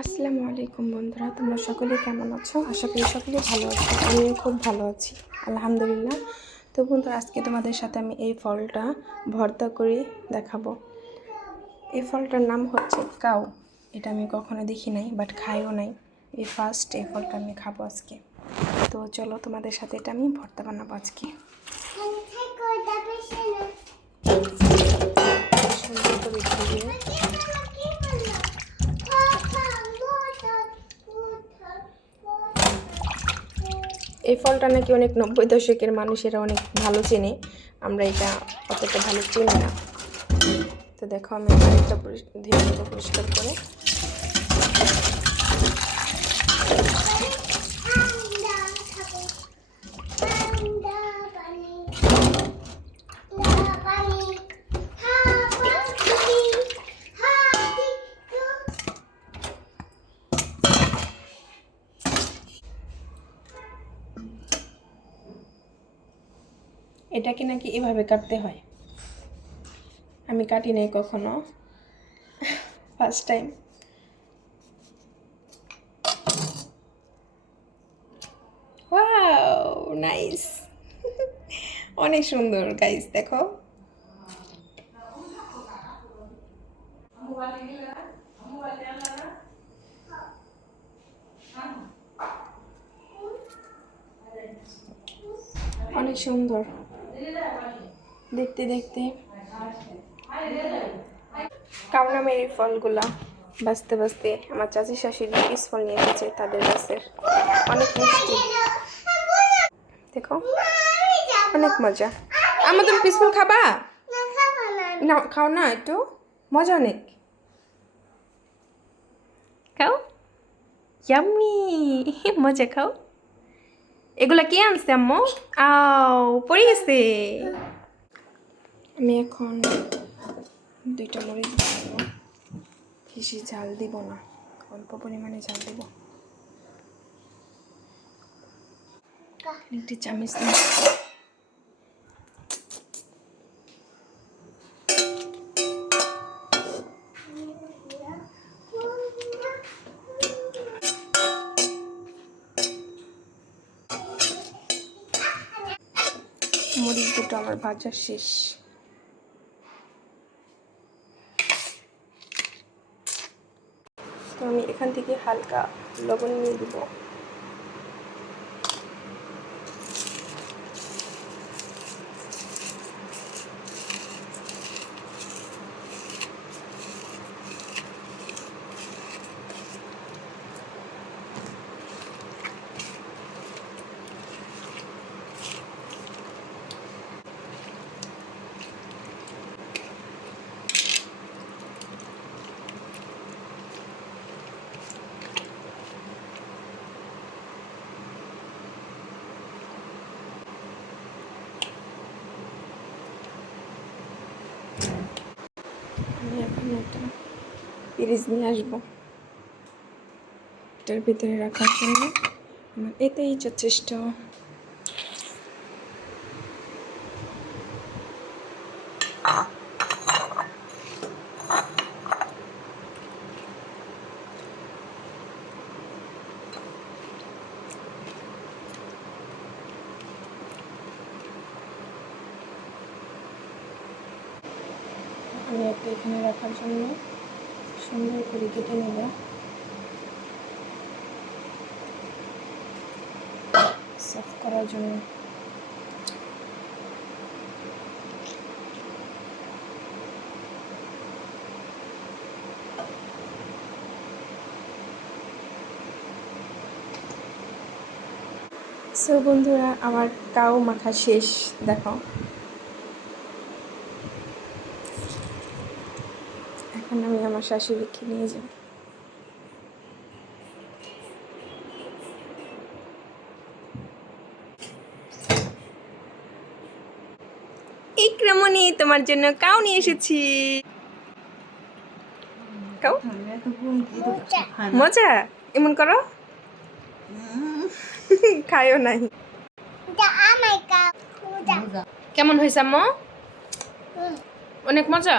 আসসালামু আলাইকুম বন্ধুরা, তোমরা সকলে কেমন আছো? আশা করি সকলে ভালো আছো। আমিও খুব ভালো আছি, আলহামদুলিল্লাহ। তো বন্ধুরা, আজকে তোমাদের সাথে আমি এই ফলটা ভর্তা করে দেখাবো। এই ফলটার নাম হচ্ছে কাউ। এটা আমি কখনো দেখি নাই, বাট খাইও নাই। এই ফার্স্ট এই ফলটা আমি খাবো আজকে। তো চলো, তোমাদের সাথে এটা আমি ভর্তা বানাবো আজকে। সুন্দর করে ধুয়ে এই ফলটা নাকি অনেক 90 দশকের মানুষেরা অনেক ভালো চেনে। আমরা এটা অতটা ভালো চিনি না। তো দেখো, আমি আরেকটা ধুয়ে নেবো পরিষ্কার করে। এটাকে নাকি এভাবে কাটতে হয়, আমি কাটি নাই কখনো, ফার্স্ট টাইম। Wow, nice. অনেক সুন্দর গাইস, দেখো। অনেক সুন্দর দেখতে দেখতে। কাউ নামের এই ফলগুলা বাঁচতে বাঁচতে আমার চাচি শাশুড়ি পিস ফল নিয়ে এসেছে তাদের গাছের। অনেক মিষ্টি, দেখো, অনেক মজা। আমার তুমি পিস ফল খাবা না? খাও না, একটু মজা অনেক। খাও, ইয়াম্মি, মজা খাও। এগুলা কে আনছে আম্মু? আও, পড়ে গেছে। আমি এখন 2টা মরিচ দিব, বেশি ঝাল দিব না, অল্প পরিমাণে ঝাল দিব। একটি চামচ দিব। মরিচ দুটো আমার ভাজা শেষ। তো আমি এখান থেকে হালকা লবণ নিয়ে দিব। আমি এখন একটা পিরিচ নিয়ে আসবো, এটার ভিতরে রাখার জন্য। আমার এতেই যথেষ্ট। আমি একটা এখানে রাখার জন্য সুন্দর করে কেটে নেব। সাফ করার জন্য। সো বন্ধুরা, আমার কাউ মাখা শেষ, দেখো। এখন আমি আমার শাশুড়িকে নিয়ে যাব। ইকরামণি, তোমার জন্য কাউ নিয়ে এসেছি। কাউ মজা, এমন করো। খায়ও নাই। কেমন হয়েছে আম্মু? অনেক মজা।